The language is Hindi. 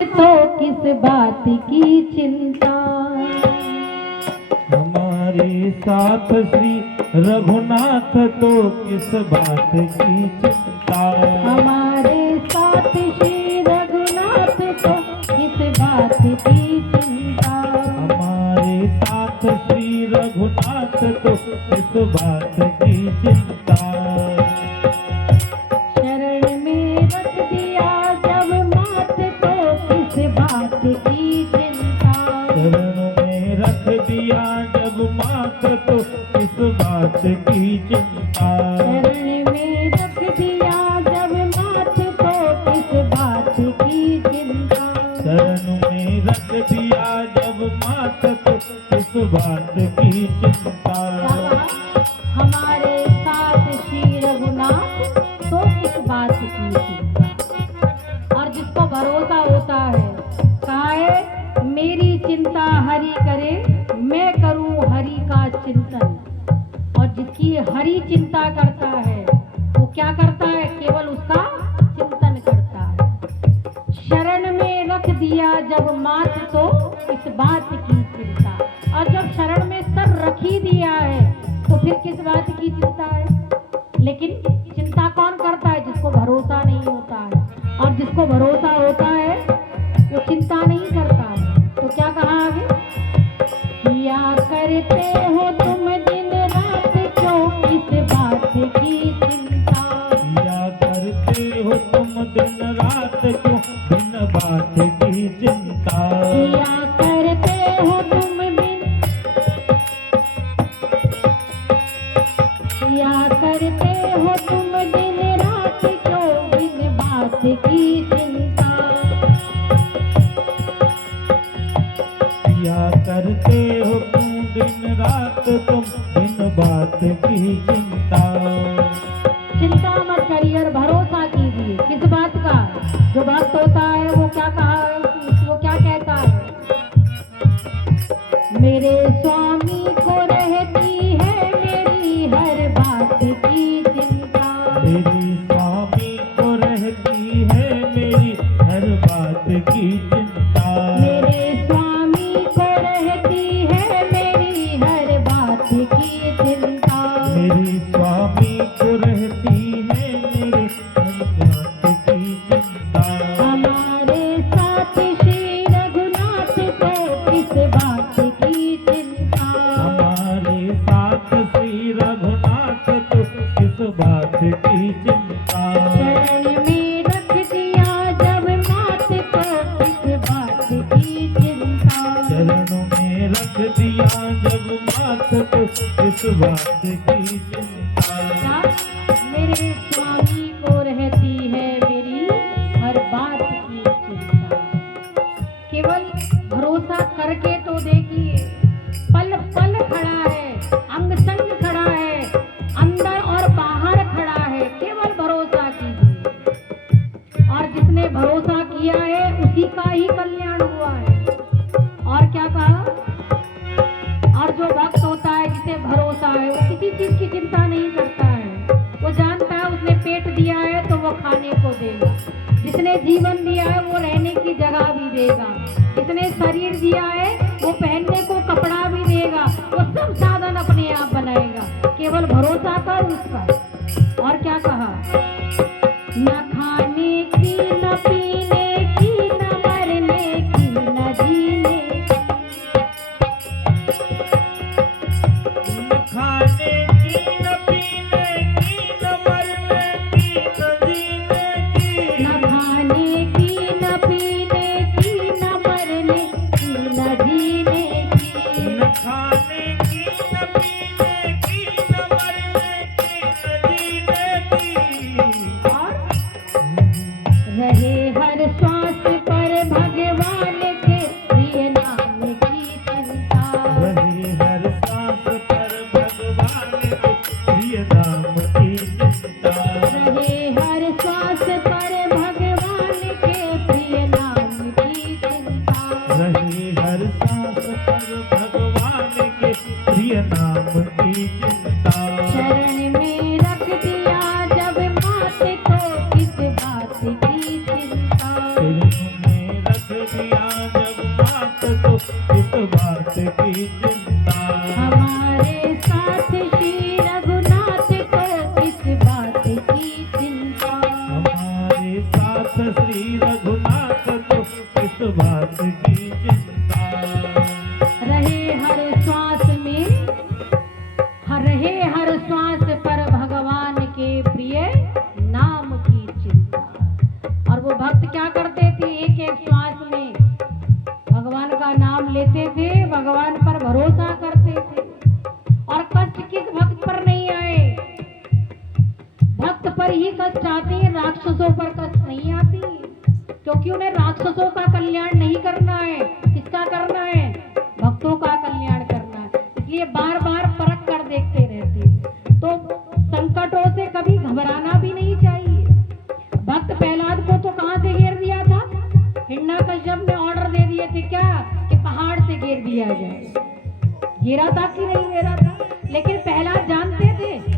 तो किस बात की चिंता। हमारे साथ श्री रघुनाथ तो किस बात की चिंता। हमारे साथ श्री रघुनाथ तो किस बात की चिंता। हमारे साथ श्री रघुनाथ तो किस बात की चिंता। शरण में रख दिया जब मात तो किस बात की चिंता। शरण में रख दिया जब मात तो किस बात की चिंता। शरण में रख दिया जब मात तो किस बात की चिंता। शरण में रख दिया जब मात तो किस बात की चिंता। हमारे साथ श्री रघुनाथ तो किस बात की चिंता। और जिसको भरोसा होता है, कहा है मेरी चिंता हरि करे, मैं करूं हरि का चिंतन। और जिसकी हरि चिंता करता है वो क्या करता है, केवल उसका चिंतन करता है। शरण में रख दिया जब मात तो इस बात की चिंता। और जब शरण में सर रख ही दिया है तो फिर किस बात की चिंता है। लेकिन चिंता कौन करता है, जिसको भरोसा नहीं होता है। और जिसको भरोसा होता है वो चिंता नहीं करता है। तो क्या कहा आगे, किया करते हो तुम दिन रात क्यों किस बात की चिंता। किया करते हो तुम दिन रात क्यों बिन बात की चिंता। किया करते हो तुम दिन, किया करते हो तुम दिन रात क्यों बिन बात की चिंता। किया करते हो तुम दिन रात तुम बिन बात की चिंता। चिंता मत करिए और भरोसा कीजिए। किस बात का, जो भक्त होता है वो क्या कहा है, वो क्या कहता है, मेरे स्वामी को रहती है मेरी हर बात की चिंता। मेरी स्वामी को रहती है मेरी हर बात की चिंता। मेरे स्वामी को रहती है मेरी हर बात की चिंता। मेरी स्वामी को रहती है मेरी हर बात की चिंता। हमारे साथ श्री रघुनाथ को किस बात की चिंता। हमारे साथ श्री रघुनाथ तो किस बात की चिंता। शरण में रख दिया जब मात को किस बात की चिंता। चरणों में रख दिया जब मात तो किस बात की चिंता। मेरे स्वामी को रहती है मेरी हर बात की चिंता। केवल भरोसा करके तो देखिए, पल पल खड़ा है, अंग संग खड़ा है, अंदर और बाहर खड़ा है, केवल भरोसा कीजिए। और जिसने भरोसा किया है उसी का ही कल्याण हुआ है। और क्या कहा, और जो भक्त होता है जिसे भरोसा है वो किसी चीज की चिंता नहीं करता है। वो जानता है उसने पेट दिया है तो वो खाने को देगा, जिसने जीवन दिया है वो रहने की जगह भी देगा, जिसने शरीर दिया है वो पहनने को कपड़ा भी देगा, वो सब साधन अपने आप बनाएगा। केवल भरोसा कर उसका। और क्या कहा, न खाने की न पीने की न मरने की न जीने की। न खाने की न पीने की न मरने की न जीने की। न खाने की न पीने की न मरने की न जीने की। न खाने की न पीने की न मरने की न जीने की। और रहे हर श्वास पर भगवान के प्रिय नाम की चिंता। रहे हर सांस पर भगवान के प्रिय नाम की चिंता। रहे हर श्वास पर भगवान के प्रिय नाम की चिंता। रहे हर सांस पर भगवान के प्रिय नाम की चिंता। शरण में रख दिया जब मात को किस बात की चिंता। शरण में रख बात की चिंता। रहे हर श्वास में, रहे हर श्वास पर भगवान के प्रिय नाम की चिंता। और वो भक्त क्या करते थे, एक एक श्वास में भगवान का नाम लेते थे, भगवान पर भरोसा करते थे। और कष्ट किस भक्त पर नहीं आए, भक्त पर ही कष्ट आते हैं, राक्षसों पर कष्ट नहीं आती, क्योंकि उन्हें राक्षसों का कल्याण नहीं करना है। किसका करना है, भक्तों का कल्याण करना है। इसलिए बार बार परख कर देखते रहते हैं। तो संकटों से कभी घबराना भी नहीं चाहिए। भक्त प्रहलाद को तो कहां से घेर दिया था, हिरण्यकश्यप ने ऑर्डर दे दिए थे क्या, कि पहाड़ से घेर दिया जाए। घेरा था कि नहीं घेरा था, लेकिन प्रहलाद जानते थे